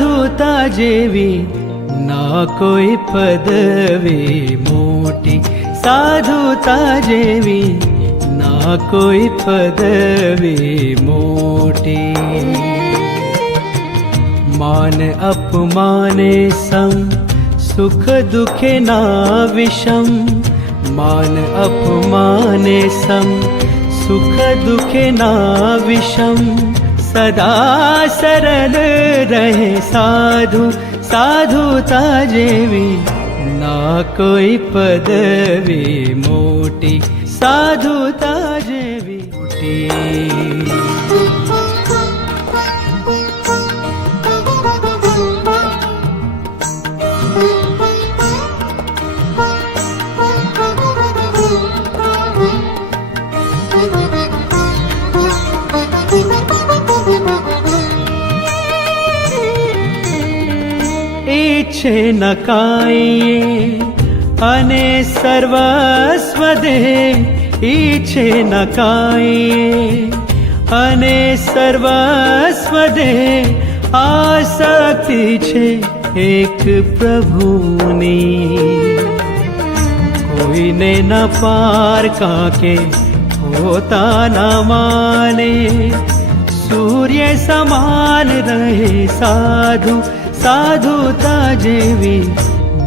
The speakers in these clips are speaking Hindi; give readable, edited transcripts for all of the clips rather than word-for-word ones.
साधुता जेवी ना कोई पदवी मोटी, साधुता जेवी ना कोई पदवी मोटी। मान अपमाने सम सुख दुखे ना विषम, मान अपमाने सम सुख दुखे ना विषम। सदा सरल रहे साधु, साधुता जेवी ना कोई पदवी मोटी, साधुता जेवी मोटी। इच्छे न काये अने सर्वस्व दे, इच्छे न काये अने सर्वस्व दे। आसक्ति छे एक प्रभुनी, कोईने न पार काके पोताना माने। सूर्य समान रहे साधु, साधुता जेवी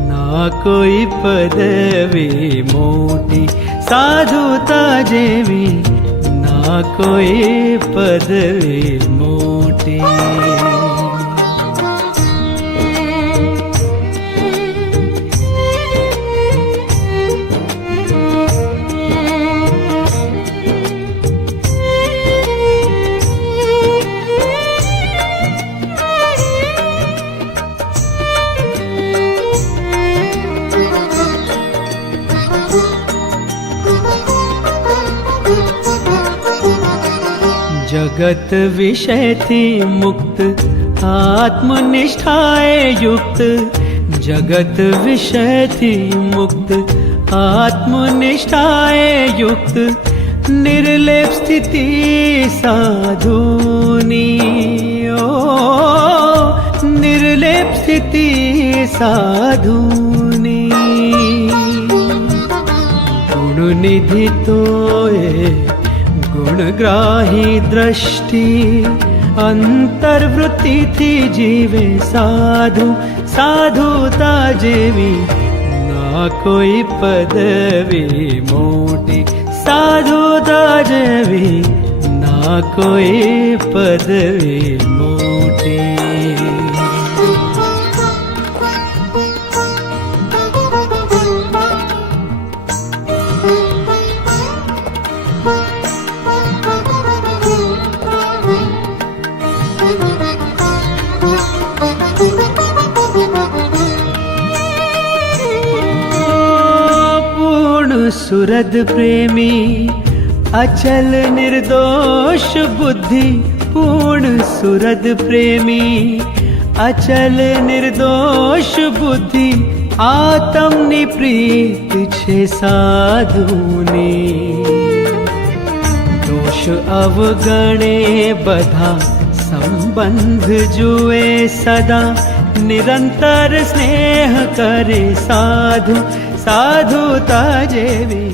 ना कोई पदवी मोटी, साधुता जेवी ना कोई पदवी मोटी। जगत विषय थी मुक्त आत्मनिष्ठाए युक्त, जगत विषय थी मुक्त आत्मनिष्ठाए युक्त। निर्लेप स्थिति साधुनी, ओ निर्लेप स्थिति साधुनी। गुण निधि तोए गुणग्राही दृष्टि, अंतर्वृत्ति थी जीवे साधु, साधुता जेवी ना कोई पदवी मोटी, साधुता जेवी ना कोई पदवी मोटी। सुरद प्रेमी अचल निर्दोष बुद्धि, पूर्ण सुरद प्रेमी अचल निर्दोष बुद्धि। आत्मनी प्रीत छे साधुनी, दोष अवगणे बधा संबंध जुए सदा। निरंतर स्नेह करे साधु, साधुता जेवी